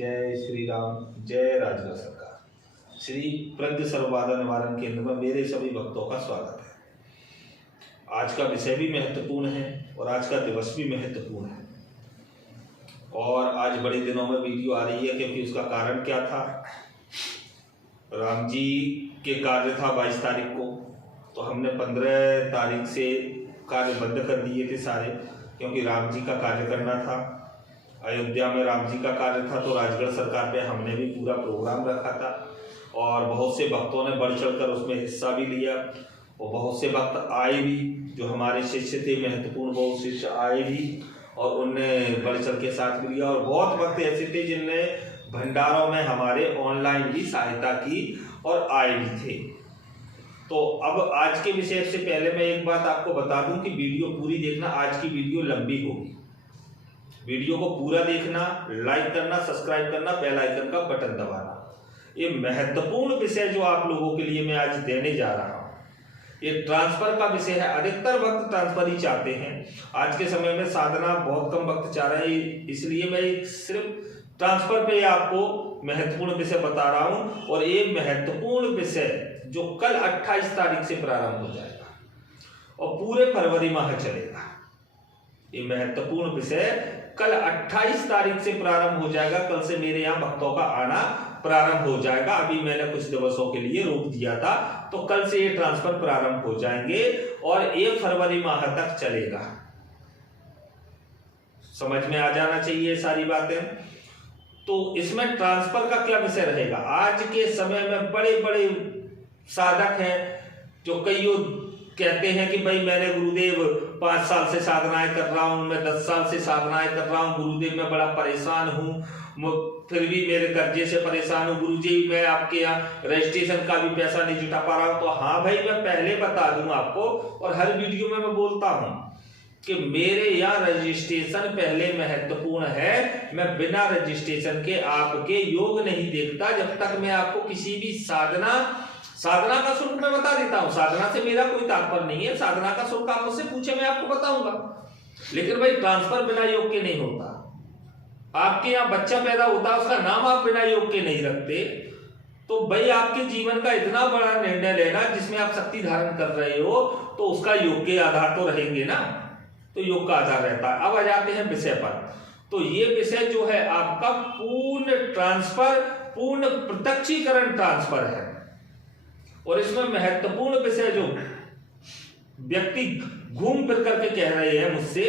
जय श्री राम, जय राजगढ़ सरकार। श्री प्रज्ञ सर्वबाधा निवारण केंद्र में मेरे सभी भक्तों का स्वागत है। आज का विषय भी महत्वपूर्ण है और आज का दिवस भी महत्वपूर्ण है। और आज बड़े दिनों में वीडियो आ रही है क्योंकि उसका कारण क्या था। राम जी के कार्य था 22 तारीख को, तो हमने 15 तारीख से कार्य बंद कर दिए थे सारे, क्योंकि राम जी का कार्य करना था। अयोध्या में राम जी का कार्य था, तो राजगढ़ सरकार पे हमने भी पूरा प्रोग्राम रखा था और बहुत से भक्तों ने बढ़ चढ़कर उसमें हिस्सा भी लिया और बहुत से भक्त आए भी। जो हमारे शिष्य थे महत्वपूर्ण, बहुत शिष्य आए भी और उनने बढ़ चढ़ के साथ भी लिया। और बहुत भक्त ऐसे थे जिनने भंडारों में हमारे ऑनलाइन भी सहायता की और आए भी थे। तो अब आज के विषय से पहले मैं एक बात आपको बता दूं कि वीडियो पूरी देखना। आज की वीडियो लंबी होगी, वीडियो को पूरा देखना, लाइक करना, सब्सक्राइब करना, बेल आइकन का बटन दबाना। ये महत्वपूर्ण विषय जो आप लोगों के लिए मैं आज देने जा रहा हूं, ये ट्रांसफर का विषय है। अधिकतर भक्त ट्रांसफर ही चाहते हैं। आज के समय में साधना बहुत कम भक्त चाह रहे हैं, इसलिए मैं सिर्फ ट्रांसफर पे आपको महत्वपूर्ण विषय बता रहा हूं। और ये महत्वपूर्ण विषय जो कल 28 तारीख से प्रारंभ हो जाएगा और पूरे फरवरी माह चलेगा। ये महत्वपूर्ण विषय कल 28 तारीख से प्रारंभ हो जाएगा। कल से मेरे यहाँ भक्तों का आना प्रारंभ हो जाएगा। अभी मैंने कुछ दिवसों के लिए रोक दिया था, तो कल से ये ट्रांसफर प्रारंभ हो जाएंगे और ये फरवरी माह तक चलेगा। समझ में आ जाना चाहिए सारी बातें। तो इसमें ट्रांसफर का क्या विषय रहेगा। आज के समय में बड़े बड़े साधक हैं जो कई कहते हैं कि भाई मैंने गुरुदेव 5 साल से साधनाएं कर रहा हूं, मैं 10 साल से साधनाएं कर रहा हूं, गुरुदेव मैं बड़ा परेशान हूं, फिर भी मेरे कर्जे से परेशान हूं, गुरुजी मैं आपके यहाँ रजिस्ट्रेशन का भी पैसा नहीं जुटा पा रहा हूं। तो हाँ भाई, मैं पहले बता दूं आपको और हर वीडियो में मैं बोलता हूं कि मेरे यहाँ रजिस्ट्रेशन पहले महत्वपूर्ण है। मैं बिना रजिस्ट्रेशन के आपके योग नहीं देखता जब तक मैं आपको किसी भी साधना का शुल्क मैं बता देता हूं। साधना से मेरा कोई तात्पर्य नहीं है, साधना का शुल्क आप मुझसे पूछे मैं आपको बताऊंगा। लेकिन भाई ट्रांसफर बिना योग के नहीं होता। आपके यहाँ बच्चा पैदा होता है, उसका नाम आप बिना योग के नहीं रखते, तो भाई आपके जीवन का इतना बड़ा निर्णय लेना जिसमें आप शक्ति धारण कर रहे हो, तो उसका योग के आधार तो रहेंगे ना, तो योग का आधार रहता है। अब आ जाते हैं विषय पर। तो ये विषय जो है आपका पूर्ण ट्रांसफर, पूर्ण प्रत्यक्षीकरण ट्रांसफर है। और इसमें महत्वपूर्ण विषय जो व्यक्ति घूम फिर करके कह रहे हैं मुझसे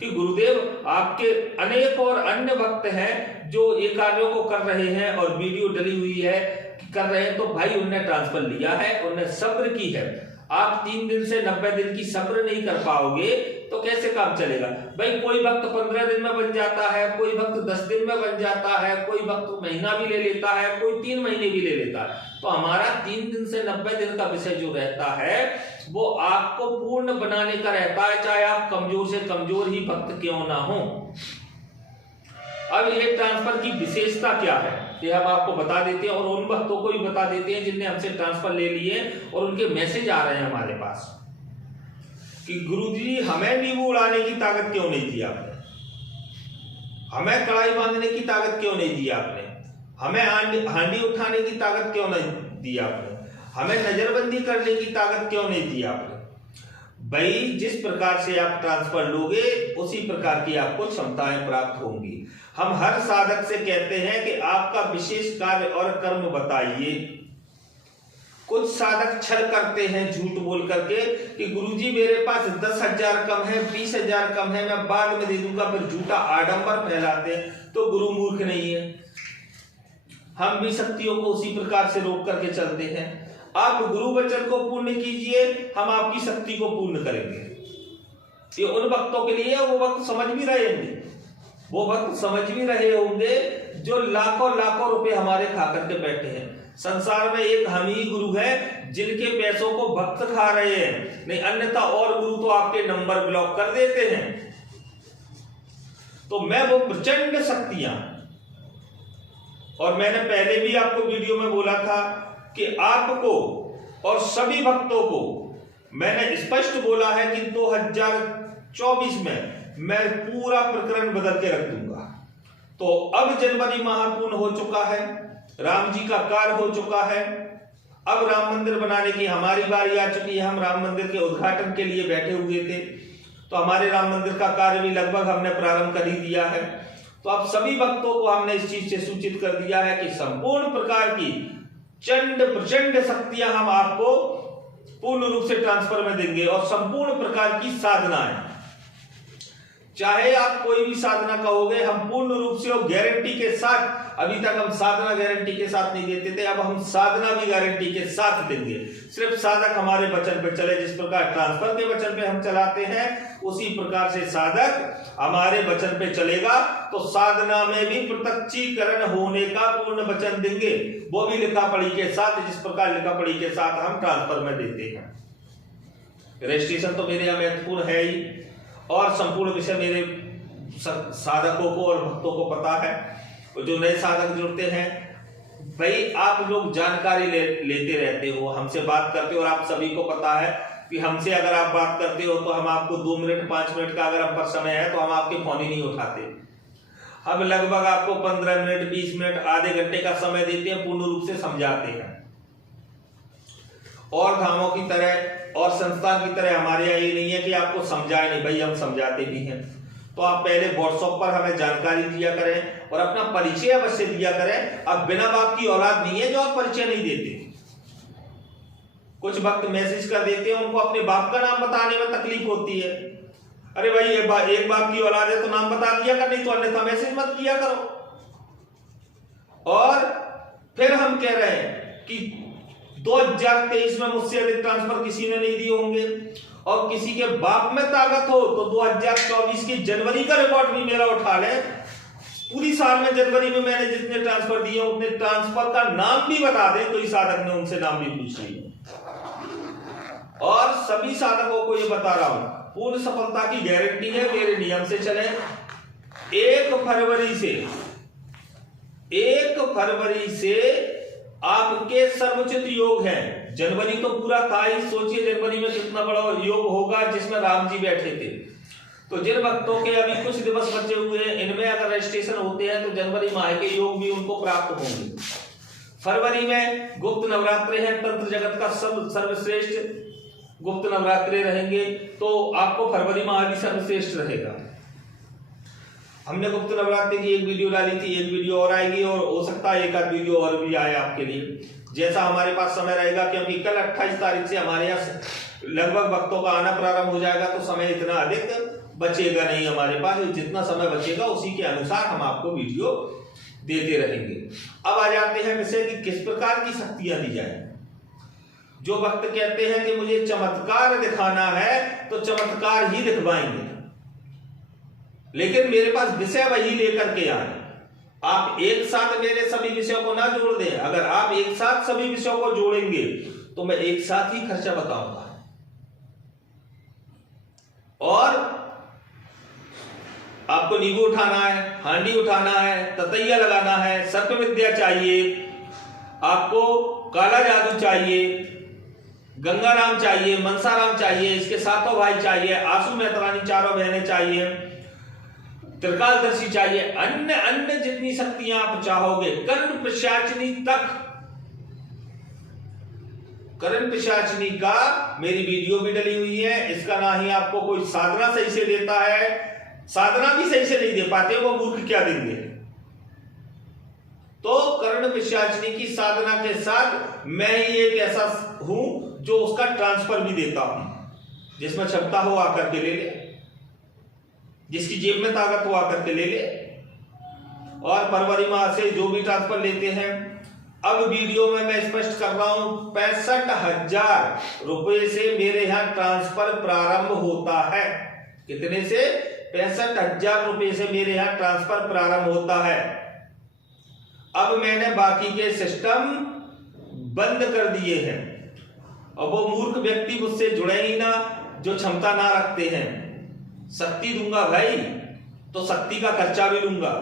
कि गुरुदेव आपके अनेक और अन्य भक्त हैं जो ये कार्यों को कर रहे हैं और वीडियो डली हुई है कि कर रहे हैं, तो भाई उन्होंने ट्रांसफर लिया है, उन्होंने सब्र की है। आप 3 दिन से 90 दिन की सब्र नहीं कर पाओगे तो कैसे काम चलेगा। भाई कोई भक्त 15 दिन में बन जाता है, कोई भक्त 10 दिन में बन जाता है, कोई भक्त महीना भी ले लेता है, कोई 3 महीने भी ले लेता है। तो हमारा 3 दिन से 90 दिन का विषय जो रहता है वो आपको पूर्ण बनाने का रहता है, चाहे आप कमजोर से कमजोर ही भक्त क्यों ना हो। अब ये ट्रांसफर की विशेषता क्या है ये हम आपको बता देते हैं और उन भक्तों को भी बता देते हैं जिनने हमसे ट्रांसफर ले लिए और उनके मैसेज आ रहे हैं हमारे पास कि गुरुजी हमें नींबू उड़ाने की ताकत क्यों नहीं दी आपने, हमें कड़ाई बांधने की ताकत क्यों नहीं दी आपने, हमें हांडी उठाने की ताकत क्यों नहीं दी आपने, हमें नजरबंदी करने की ताकत क्यों नहीं दी आपने। भाई जिस प्रकार से आप ट्रांसफर लोगे उसी प्रकार की आपको क्षमताएं प्राप्त होंगी। हम हर साधक से कहते हैं कि आपका विशेष कार्य और कर्म बताइए। कुछ साधक छल करते हैं झूठ बोल करके कि गुरुजी मेरे पास 10,000 कम है, 20,000 कम है, मैं बाद में दे दूंगा, फिर झूठा आडंबर फैलाते हैं। तो गुरु मूर्ख नहीं है। हम भी शक्तियों को उसी प्रकार से रोक करके चलते हैं। आप गुरु वचन को पूर्ण कीजिए, हम आपकी शक्ति को पूर्ण करेंगे। ये उन भक्तों के लिए वो भक्त समझ भी रहे होंगे, वो भक्त समझ भी रहे होंगे जो लाखों लाखों रुपए हमारे खा करके बैठे हैं। संसार में एक हम ही गुरु है जिनके पैसों को भक्त खा रहे हैं, नहीं अन्यथा और गुरु तो आपके नंबर ब्लॉक कर देते हैं। तो मैं वो प्रचंड शक्तियां, और मैंने पहले भी आपको वीडियो में बोला था कि आपको और सभी भक्तों को मैंने स्पष्ट बोला है कि 2024 में मैं पूरा प्रकरण बदल के रख दूंगा। तो अब जनवरी माह पूर्ण हो चुका है, राम जी का कार्य हो चुका है। अब राम मंदिर बनाने की हमारी बारी आ चुकी है। हम राम मंदिर के उद्घाटन के लिए बैठे हुए थे, तो हमारे राम मंदिर का कार्य भी लगभग हमने प्रारंभ कर ही दिया है। तो अब सभी भक्तों को हमने इस चीज से सूचित कर दिया है कि संपूर्ण प्रकार की चंड प्रचंड शक्तियां हम आपको पूर्ण रूप से ट्रांसफर में देंगे, और संपूर्ण प्रकार की साधनाएं, चाहे आप कोई भी साधना कहोगे, हम पूर्ण रूप से और गारंटी के साथ, अभी तक हम साधना गारंटी के साथ नहीं देते थे, अब हम साधना भी गारंटी के साथ देंगे। सिर्फ साधक हमारे वचन पे चले, जिस प्रकार ट्रांसफर के वचन पे हम चलाते हैं उसी प्रकार से साधक हमारे वचन पे चलेगा। तो साधना में भी प्रत्यक्षीकरण होने का पूर्ण वचन देंगे, वो भी लिखा पढ़ी के साथ, जिस प्रकार लिखा पढ़ी के साथ हम ट्रांसफर में देते हैं। रजिस्ट्रेशन तो मेरे यहाँ महत्वपूर्ण है ही, और संपूर्ण विषय मेरे साधकों को और भक्तों को पता है। और जो नए साधक जुड़ते हैं, भाई आप लोग जानकारी लेते रहते हो, हमसे बात करते हो, और आप सभी को पता है कि हमसे अगर आप बात करते हो तो हम आपको 2 मिनट 5 मिनट का अगर हम पर समय है तो हम आपके फोन ही नहीं उठाते। हम लगभग आपको 15 मिनट 20 मिनट आधे घंटे का समय देते हैं, पूर्ण रूप से समझाते हैं। और धामों की तरह और संस्थान की तरह हमारे यहाँ ये नहीं है कि आपको समझाए नहीं, भाई हम समझाते भी हैं। तो आप पहले व्हाट्सएप पर हमें जानकारी दिया करें और अपना परिचय अवश्य दिया करें। अब बिना बाप की औलाद नहीं है जो आप परिचय नहीं देते। कुछ वक्त मैसेज कर देते हैं, उनको अपने बाप का नाम बताने में तकलीफ होती है। अरे भाई एक बाप की औलाद है तो नाम बता दिया कर, नहीं तो अन्यथा मैसेज मत किया करो। और फिर हम कह रहे हैं कि 2023 में मुझसे अधिक ट्रांसफर किसी ने नहीं दिए होंगे, और किसी के बाप में ताकत हो तो 2024 की जनवरी का रिकॉर्ड भी मेरा उठा ले। पूरी साल में जनवरी में मैंने जितने ट्रांसफर दिए उतने ट्रांसफर का नाम भी बता दे, कोई साधक ने उनसे नाम भी पूछ लिया। और सभी साधकों को ये बता रहा हूं, पूर्ण सफलता की गारंटी है, मेरे नियम से चले। 1 फरवरी से आपके सर्वोचित योग हैं। जनवरी तो पूरा था ही, सोचिए जनवरी में कितना बड़ा योग होगा जिसमें राम जी बैठे थे। तो जिन भक्तों के अभी कुछ दिवस बचे हुए हैं, इनमें अगर रजिस्ट्रेशन होते हैं तो जनवरी माह के योग भी उनको प्राप्त होंगे। फरवरी में गुप्त नवरात्रे हैं, तंत्र जगत का सर्वश्रेष्ठ गुप्त नवरात्रे रहेंगे, तो आपको फरवरी माह भी सर्वश्रेष्ठ रहेगा। हमने गुप्त नवरात्रि की एक वीडियो डाली थी, एक वीडियो और आएगी, और हो सकता है एक आध वीडियो और भी आए आपके लिए, जैसा हमारे पास समय रहेगा। क्योंकि कल 28 तारीख से हमारे यहाँ लगभग भक्तों का आना प्रारंभ हो जाएगा, तो समय इतना अधिक बचेगा नहीं हमारे पास। जितना समय बचेगा उसी के अनुसार हम आपको वीडियो देते रहेंगे। अब आ जाते हैं विषय कि किस प्रकार की शक्तियां दी जाए। जो भक्त कहते हैं कि मुझे चमत्कार दिखाना है तो चमत्कार ही दिखवाएंगे, लेकिन मेरे पास विषय वही लेकर के आए। आप एक साथ मेरे सभी विषयों को ना जोड़ दें। अगर आप एक साथ सभी विषयों को जोड़ेंगे तो मैं एक साथ ही खर्चा बताऊंगा। और आपको नींबू उठाना है, हांडी उठाना है, ततैया लगाना है, सर्प विद्या चाहिए, आपको काला जादू चाहिए, गंगाराम चाहिए, मनसाराम चाहिए, इसके सातों भाई चाहिए, आंसू मेहतरानी चारों बहनें चाहिए, त्रिकालदर्शी चाहिए, अन्य अन्य जितनी शक्तियां आप चाहोगे, कर्ण पिशाचिनी तक। कर्ण पिशाचिनी का मेरी वीडियो भी डली हुई है। इसका ना ही आपको कोई साधना सही से देता है, साधना भी सही से नहीं दे पाते, वो मूर्ख क्या देंगे। तो कर्ण पिशाचिनी की साधना के साथ मैं ही एक ऐसा हूं जो उसका ट्रांसफर भी देता हूं। जिसमें क्षमता हो आकर के ले ले, जिसकी जेब में ताकत हो आकर के ले ले। और फरवरी माह से जो भी ट्रांसफर लेते हैं, अब वीडियो में मैं स्पष्ट कर रहा हूं, 65,000 रुपए से मेरे यहां ट्रांसफर प्रारंभ होता है। कितने से? 65,000 रुपए से मेरे यहां ट्रांसफर प्रारंभ होता है। अब मैंने बाकी के सिस्टम बंद कर दिए हैं। अब वो मूर्ख व्यक्ति मुझसे जुड़े ही ना जो क्षमता ना रखते हैं। शक्ति दूंगा भाई तो शक्ति का खर्चा भी लूंगा।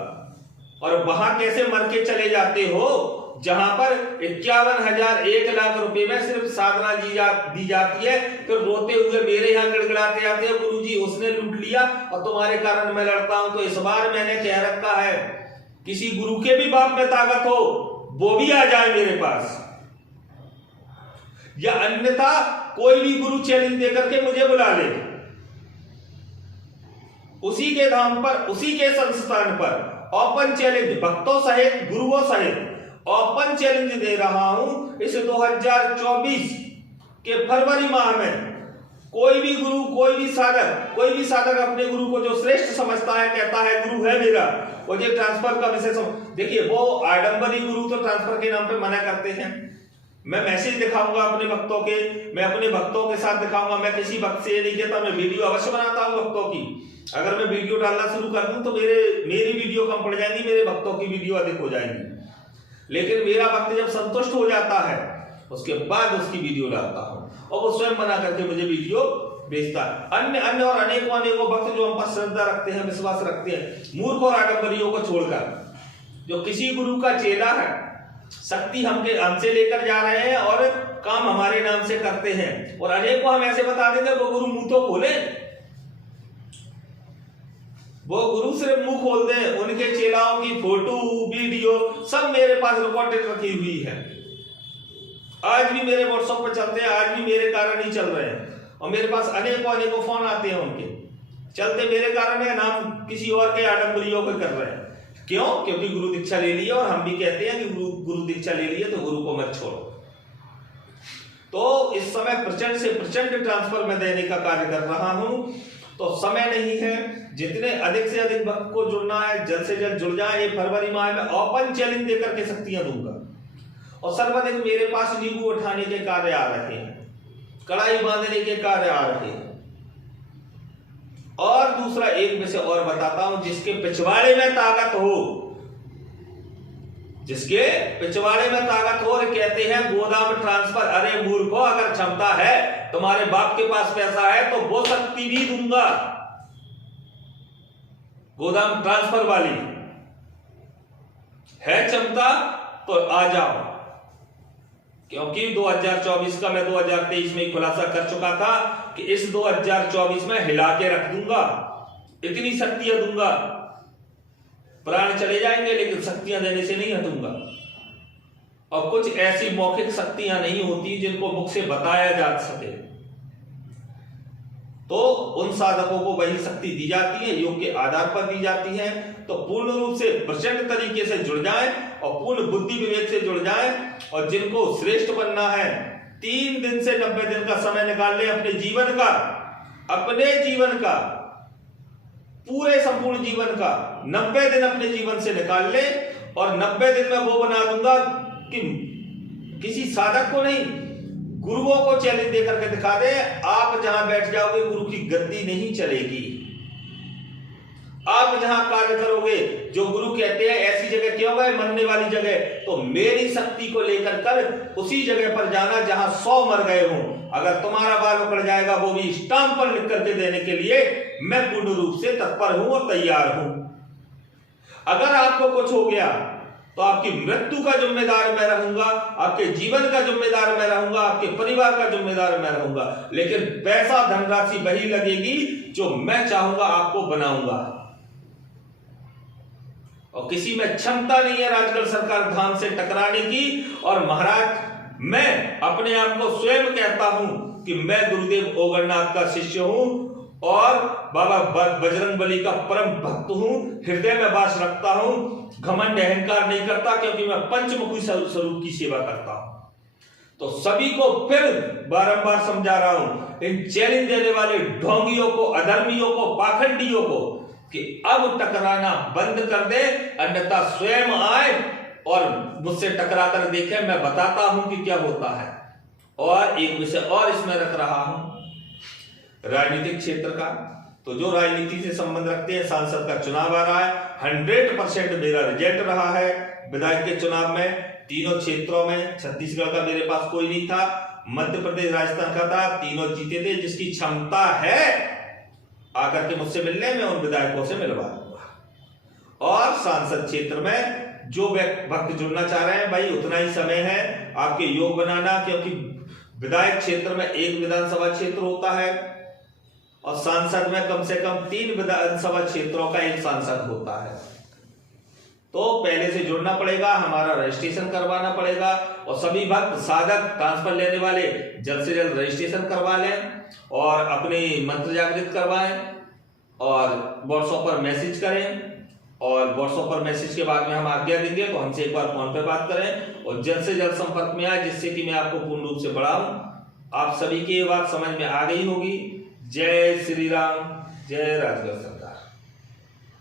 और वहां कैसे मर के चले जाते हो जहां पर 51,000 1 लाख रुपए में सिर्फ साधना दी जाती है, फिर रोते हुए मेरे यहां गड़गड़ाते आते हैं, गुरुजी उसने लूट लिया और तुम्हारे कारण मैं लड़ता हूं। तो इस बार मैंने कह रखा है किसी गुरु के भी बाप में ताकत हो वो भी आ जाए मेरे पास, या अन्यथा कोई भी गुरु चैलेंज देकर के मुझे बुला ले, उसी के धाम पर, उसी के संस्थान पर ओपन चैलेंज, भक्तों सहित गुरुओं सहित ओपन चैलेंज दे रहा हूं। इस 2024 के फरवरी माह में कोई भी गुरु, कोई भी साधक अपने गुरु को जो श्रेष्ठ समझता है, कहता है गुरु है मेरा, मुझे ट्रांसफर का विषय देखिए, वो आडंबरी गुरु तो ट्रांसफर के नाम पे मना करते हैं। मैं मैसेज दिखाऊंगा अपने भक्तों के, मैं अपने भक्तों के साथ दिखाऊंगा। मैं किसी भक्त से ये नहीं कहता, मैं वीडियो अवश्य बनाता हूं भक्तों की। अगर मैं वीडियो डालना शुरू कर दूं तो मेरी वीडियो कम पड़ जाएंगी, मेरे भक्तों की वीडियो अधिक हो जाएंगी। लेकिन मेरा भक्त जब संतुष्ट हो जाता है उसके बाद उसकी वीडियो डालता हूं, और वो स्वयं बना करके मुझे वीडियो भेजता है। अन्य और अनेकों भक्त जो हम पर श्रद्धा रखते हैं, विश्वास रखते हैं, मूर्ख और आडंबरियों को छोड़कर, जो किसी गुरु का चेला है, शक्ति हमसे लेकर जा रहे हैं और काम हमारे नाम से करते हैं, और अनेकों हम ऐसे बता देंगे वो गुरु मुंह तो खोले, वो गुरु सिर्फ मुंह खोल दें, उनके चेलाओं की फोटो वीडियो सब मेरे पास रिकॉर्डेड रखी हुई है। आज भी मेरे व्हाट्सएप पर चलते हैं, आज भी मेरे कारण ही चल रहे हैं, और मेरे पास अनेकों फोन आते हैं उनके, चलते मेरे कारण है, नाम किसी और के आडंबरियों को कर रहे हैं। क्यों? क्योंकि गुरु दीक्षा ले ली, और हम भी कहते हैं कि गुरु दीक्षा ले ली है तो गुरु को मत छोड़ो। तो इस समय प्रचंड से प्रचंड ट्रांसफर में देने का कार्य कर रहा हूं, तो समय नहीं है। जितने अधिक से अधिक भक्त को जुड़ना है, जल्द से जल्द जुड़ जाए। ये फरवरी माह में ओपन चैलेंज देकर के शक्तियां दूंगा, और सर्वाधिक मेरे पास नींबू उठाने के कार्य आ रहे हैं, कड़ाई बांधने के कार्य आ रहे हैं। और दूसरा एक विषय और बताता हूं, जिसके पिछवाड़े में ताकत हो, जिसके पिछवाड़े में ताकत हो, और कहते हैं गोदाम ट्रांसफर, अरे मूर्खो, अगर क्षमता है, तुम्हारे बाप के पास पैसा है तो वो शक्ति भी दूंगा, गोदाम ट्रांसफर वाली है क्षमता तो आ जाओ। क्योंकि 2024 का मैं 2023 में खुलासा कर चुका था कि इस 2024 में हिला के रख दूंगा, इतनी शक्तियां दूंगा, प्राण चले जाएंगे लेकिन शक्तियां देने से नहीं हटूंगा। और कुछ ऐसी मौखिक शक्तियां नहीं होती जिनको मुख से बताया जा सके, तो उन साधकों को वही शक्ति दी जाती है, योग के आधार पर दी जाती है। तो पूर्ण रूप से प्रचंड तरीके से जुड़ जाएं, और पूर्ण बुद्धि विवेक से जुड़ जाएं, और जिनको श्रेष्ठ बनना है 3 दिन से 90 दिन का समय निकाल ले, अपने जीवन का पूरे संपूर्ण जीवन का 90 दिन अपने जीवन से निकाल ले, और 90 दिन में वो बना दूंगा कि किसी साधक को नहीं, गुरुओं को चैलेंज देकर के दिखा दे, आप जहां बैठ जाओगे गुरु की गद्दी नहीं चलेगी। आप जहां कार्य करोगे, जो गुरु कहते हैं ऐसी जगह क्यों गए, मरने वाली जगह, तो मेरी शक्ति को लेकर कर उसी जगह पर जाना जहां 100 मर गए हों। अगर तुम्हारा बाल उखड़ जाएगा वो भी स्टाम्प पर लिख करके देने के लिए मैं पूर्ण रूप से तत्पर हूं और तैयार हूं। अगर आपको कुछ हो गया तो आपकी मृत्यु का जिम्मेदार मैं रहूंगा, आपके जीवन का जिम्मेदार मैं रहूंगा, आपके परिवार का जिम्मेदार मैं रहूंगा, लेकिन पैसा धनराशि वही लगेगी जो मैं चाहूंगा आपको बनाऊंगा। और किसी में क्षमता नहीं है राजगढ़ सरकार धाम से टकराने की। और महाराज, मैं अपने आप को स्वयं कहता हूं कि मैं गुरुदेव ओगरनाथ का शिष्य हूं और बाबा बजरंगबली का परम भक्त हूं, हृदय में वास रखता हूं, घमंड अहंकार नहीं करता, क्योंकि मैं पंचमुखी स्वरूप की सेवा करता हूं। तो सभी को फिर बारंबार समझा रहा हूं, इन चैलेंज देने वाले ढोंगियों को, अधर्मियों को, पाखंडियों को, कि अब टकराना बंद कर दे, अन्यथा स्वयं आए और मुझसे टकरा कर देखे, मैं बताता हूं कि क्या होता है। और एक विषय और इसमें रख रहा हूं, राजनीतिक क्षेत्र का। तो जो राजनीति से संबंध रखते हैं, सांसद का चुनाव आ रहा है, 100% मेरा रिजल्ट रहा है। विधायक के चुनाव में तीनों क्षेत्रों में, छत्तीसगढ़ का मेरे पास कोई नहीं था, मध्य प्रदेश राजस्थान का था, तीनों जीते थे। जिसकी क्षमता है आकर के मुझसे मिलने में, उन विधायकों से मिलवा दूंगा। और सांसद क्षेत्र में जो भक्त जुड़ना चाह रहे हैं, भाई उतना ही समय है आपके योग बनाना, क्योंकि विधायक क्षेत्र में 1 विधानसभा क्षेत्र होता है और सांसद में कम से कम 3 विधानसभा क्षेत्रों का 1 सांसद होता है। तो पहले से जुड़ना पड़ेगा, हमारा रजिस्ट्रेशन करवाना पड़ेगा और सभी भक्त साधक ट्रांसफर लेने वाले जल्द से जल्द रजिस्ट्रेशन करवा लें और अपनी मंत्र जागृत करवाएं और व्हाट्सएप पर मैसेज करें और व्हाट्सएप पर मैसेज के बाद में हम आज्ञा देंगे तो हमसे एक बार फोन पे बात करें और जल्द से जल्द संपर्क में आए, जिससे कि मैं आपको पूर्ण रूप से बढ़ाऊं। आप सभी की ये बात समझ में आ गई होगी। जय श्री राम, जय राजगढ़।